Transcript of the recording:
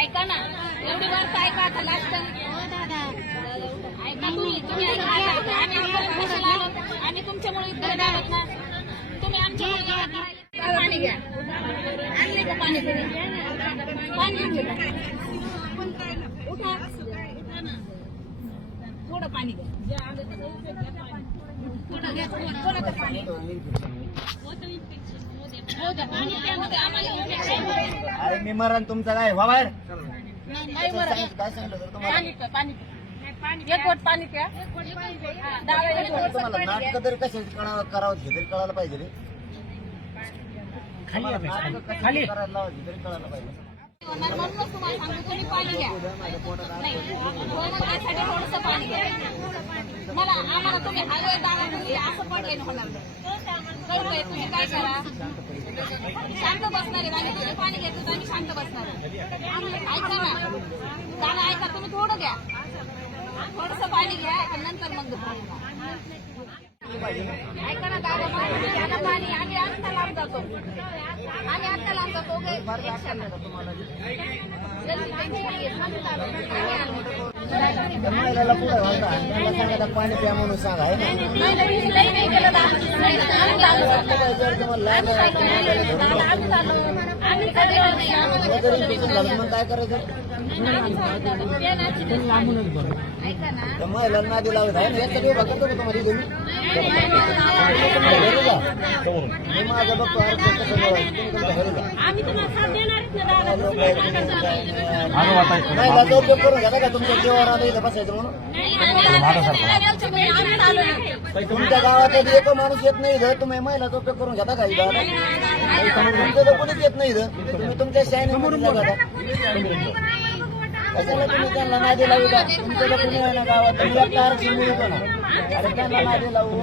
ऐका ना एवढी वर्ष ऐका आता लास्ट ऐका तुम्ही तुम्ही ऐका आता. आम्ही इथपर्यंत कशाला आलो? आम्ही तुमच्यामुळे इथपर्यंत आलोत ना तुम्ही राहिले. पाणी घ्या आणले का पाणी तुम्ही पाणी घेऊन घे. उठा उठा ना थोडं पाणी घ्या जे आलं त्याचा उपयोग घ्या पाणी. थोडं घ्या थोडं थोडं तर पाणी होतं infection. होऊ द्या. पाणी infection होतं. अरे मी मरण तुमचा काय? व्हा बाहेर. नाही बरं. काय सांगितलं? सर तुम्हाला? पाणी प्या, पाणी प्या. एक वोट पाणी प्या. हा, डावा एक वोट तुम्हाला पाणी घ्या. नाटक तरी कशाची कळावं करावं हे तरी कळायला पाहिजे रे. तुम्हाला नाटकं कशाची करायला लावायची तरी कळायला पाहिजे. होणार म्हणूनच तुम्हाला सांगतो तुम्ही पाणी घ्या. नाही त्यासाठी थोडंसं पाणी घ्या. मला आम्हाला तुम्ही दावा असं पडले होणार कळतंय तुम्ही काय करा? शांत बसणार आहे आणि तुम्ही पाणी घेतो आम्ही शांत बसणार ऐका ना दादा ऐका तुम्ही थोडं घ्या थोडस पाणी घ्या आणि नंतर मग ऐका ना दादा पाणी घ्या ना पाणी आम्ही आत्ता लांब जातो आम्ही आत्ता लांब जातो पाणी प्या म्हणून सांगा मग काय करायचं ऐका ना त्या महिलांना नादी लावत आहे ना याचा तुम्ही मी माझं बघतो तुम्ही तुमच्या घरी जा. लोक नाही. उपयोग करून घ्या का तुमच्या जीवावर आलं इथं बसायचं म्हणून? तुमच्या गावात एक माणूस येत नाही इथं? तुम्ही महिलाचा उपयोग करून घेता का इथं? तुमचं तर कोणीच येत नाही इथं. तुम्ही तुमच्या शाईने कशाला तुम्ही त्यांना नादी लावू का? तुमचं तर कोणी गावात. आरक्षण मिळतो ना. अरे त्यांना नादी लावू.